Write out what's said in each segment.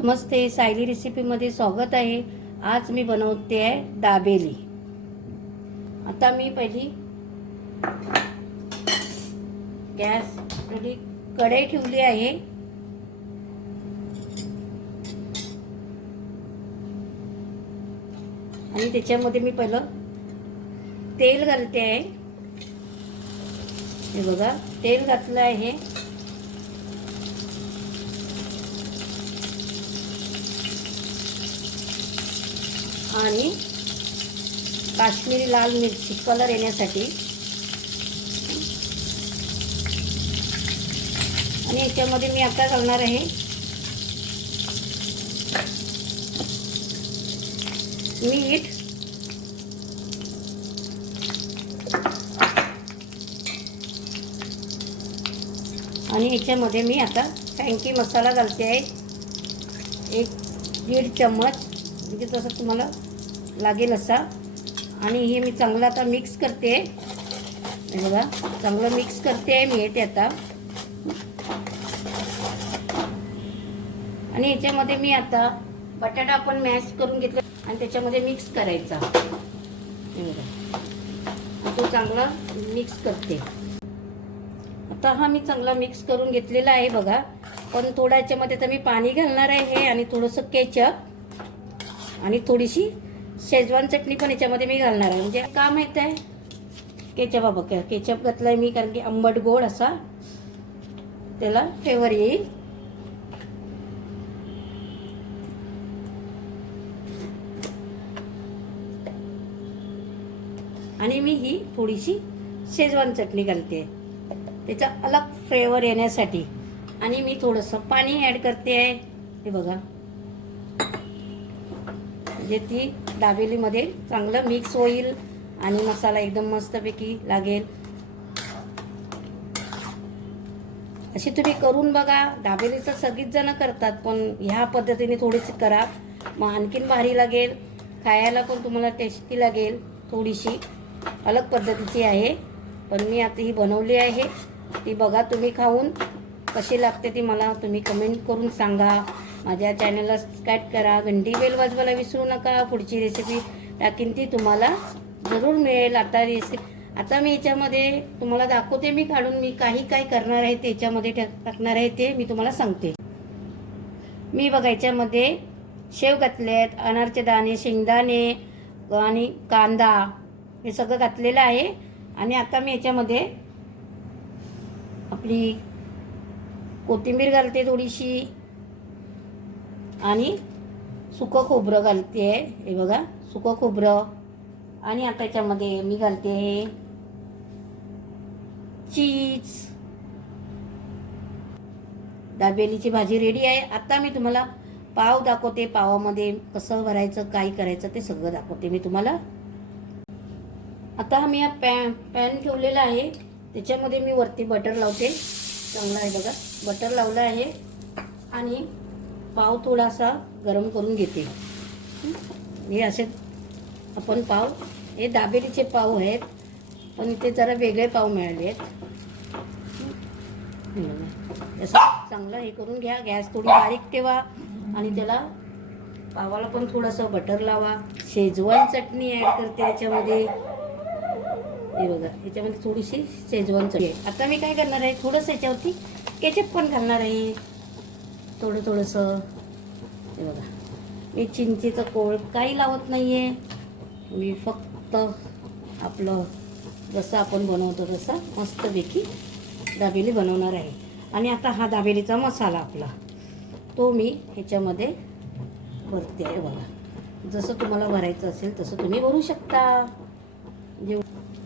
नमस्ते, सायली रेसिपीमध्ये स्वागत आहे। आज मी बनवते आहे दाबेली। आता मी पहिली गॅस मध्ये कढई ठेवली आहे आणि त्याच्यामध्ये मी पहिलं तेल घालते आहे। हे बघा, तेल घातलं आहे आणि काश्मीरी लाल मिरची कलर येण्यासाठी आणि याच्यामध्ये मी आता घालणार आहे मीठ आणि याच्यामध्ये मी आता फ्रँकी मसाला घालते आहे 1-1.5 चम्मच, म्हणजे तसं तुम्हाला लागेल असा। आणि हे मी चांगलं आता मिक्स करते। हे बघा, चांगलं मिक्स करते आहे मी ते आता। आणि याच्यामध्ये मी आता बटाटा आपण मॅश करून घेतला आणि त्याच्यामध्ये मिक्स करायचा। हे बघा, तो चांगला मिक्स करते। आता हा मी चांगला मिक्स करून घेतलेला आहे बघा। पण थोडा याच्यामध्ये तर मी पाणी घालणार आहे आणि थोडंसं केचप आणि थोडीशी शेजवान चटणी पण याच्यामध्ये मी घालणार आहे। म्हणजे का माहित आहे, केचप बघा, केचप घातलाय मी कारण की आंबट गोड असा त्याला फ्लेवर येईल। आणि मी ही थोडीशी शेजवान चटणी घालते त्याचा अलग फ्लेवर येण्यासाठी। आणि मी थोडंसं पाणी ॲड करते आहे। हे बघा, म्हणजे ती दाबेलीमध्ये चांगलं मिक्स होईल आणि मसाला एकदम मस्तपैकी लागेल। अशी तुम्ही करून बघा। दाबेलीचं सगळीच जण करतात, पण ह्या पद्धतीने थोडीशी करा, मग आणखीन भारी लागेल, खायला पण तुम्हाला टेस्टी लागेल। थोडीशी अलग पद्धतीची आहे, पण मी आता ही बनवली आहे। ती बघा तुम्ही खाऊन कशी लागते ती मला तुम्ही कमेंट करून सांगा। माझ्या चॅनलला सबस्क्राईब करा, घंटी बेल वाजवायला विसरू नका। पुढची रेसिपी टाकीन ती तुम्हाला जरूर मिळेल। आता मी याच्यामध्ये तुम्हाला दाखवते, मी काढून मी काय करणार आहे ते याच्यामध्ये टाकणार आहे ते मी तुम्हाला सांगते। मी बघा याच्यामध्ये शेव घातले आहेत, अनारचे दाणे, शेंगदाणे आणि कांदा हे सगळं घातलेलं आहे। आणि आता मी याच्यामध्ये आपली कोथिंबीर घालते थोडीशी आणि सुकं खोबरं घालते आहे। हे बघा, सुकं खोबरं। आणि आता याच्यामध्ये मी घालते आहे चीज। दाबेलीची भाजी रेडी आहे। आता मी तुम्हाला पाव दाखवते, पावामध्ये कसं भरायचं, काय करायचं ते सगळं दाखवते मी तुम्हाला। आता मी हा पॅन ठेवलेला आहे, त्याच्यामध्ये मी वरती बटर लावते। चांगला आहे बघा, बटर लावलं आहे आणि पाव थोडासा गरम करून घेते। हे असे आपण पाव, हे दाबेलीचे पाव आहेत, पण इथे जरा वेगळे पाव मिळाले आहेत। असं चांगलं हे करून घ्या। गॅस थोडी बारीक ठेवा आणि त्याला पावाला पण थोडंसं बटर लावा। शेजवान चटणी ॲड करते याच्यामध्ये। हे बघा, याच्यामध्ये थोडीशी शेजवान चटणी। आता मी काय करणार आहे, थोडंसं याच्यावरती केचप पण घालणार आहे, थोडंसं। हे बघा, मी चिंचेचं कोळ काही लावत नाहीये, मी फक्त आपलं जसं आपण बनवतो तसं मस्तपैकी दाबेली बनवणार आहे। आणि आता हा दाबेलीचा मसाला आपला तो मी ह्याच्यामध्ये भरते आहे बघा। जसं तुम्हाला भरायचं असेल तसं तुम्ही भरू शकता।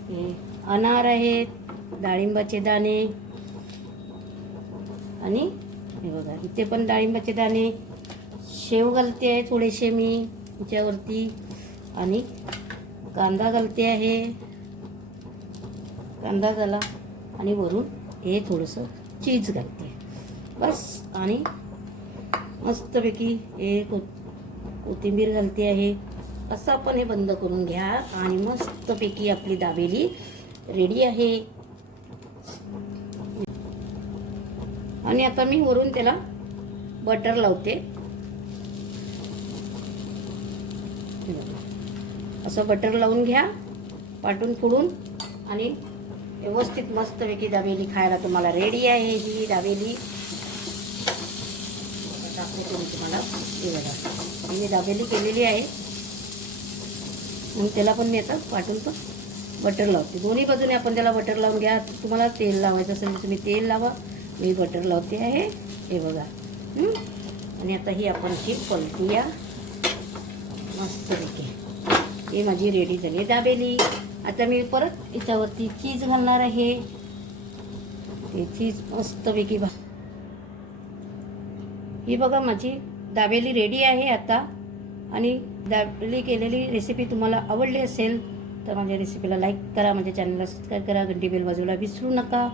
हे अनार आहेत, डाळिंबाचे दाणे आणि हे बघा इथे पण डाळिंबाचे दाणे, शेव घालते आहे थोडेसे मी ह्याच्यावरती आणि कांदा घालते आहे। कांदा झाला आणि वरून हे थोडंसं चीज घालते बस। आणि मस्तपैकी हे कोथिंबीर घालते आहे। असं आपण हे बंद करून घ्या आणि मस्तपैकी आपली दाबेली रेडी आहे। आणि आता मी वरून त्याला बटर लावते हे बघा. असं बटर लावून घ्या पाटून फोडून आणि व्यवस्थित मस्तपैकी दाबेली खायला तुम्हाला रेडी आहे ही दाबेली. दाखवते मी तुम्हाला. हे बघा मी दाबेली केलेली आहे. मग त्याला पण मी आता पाटून पण बटर लावते. दोन्ही बाजूने आपण त्याला बटर लावून घ्या. तुम्हाला तेल लावायचं असेल तर तुम्ही तेल लावा. मी बटर लावते आहे. हे बघा. आणि आता ही आपण ही पलटूया मस्तपैकी. ही माझी रेडी झाली आहे दाबेली. आता मी परत याच्यावरती चीज घालणार आहे. ते चीज मस्तपैकी ही बघा माझी दाबेली रेडी आहे आता. आणि दाबेली केलेली रेसिपी तुम्हाला आवडली असेल तर माझ्या रेसिपीला लाईक करा, माझ्या चॅनलला सबस्क्राईब करा, घंटी बेल वाजवायला विसरू नका.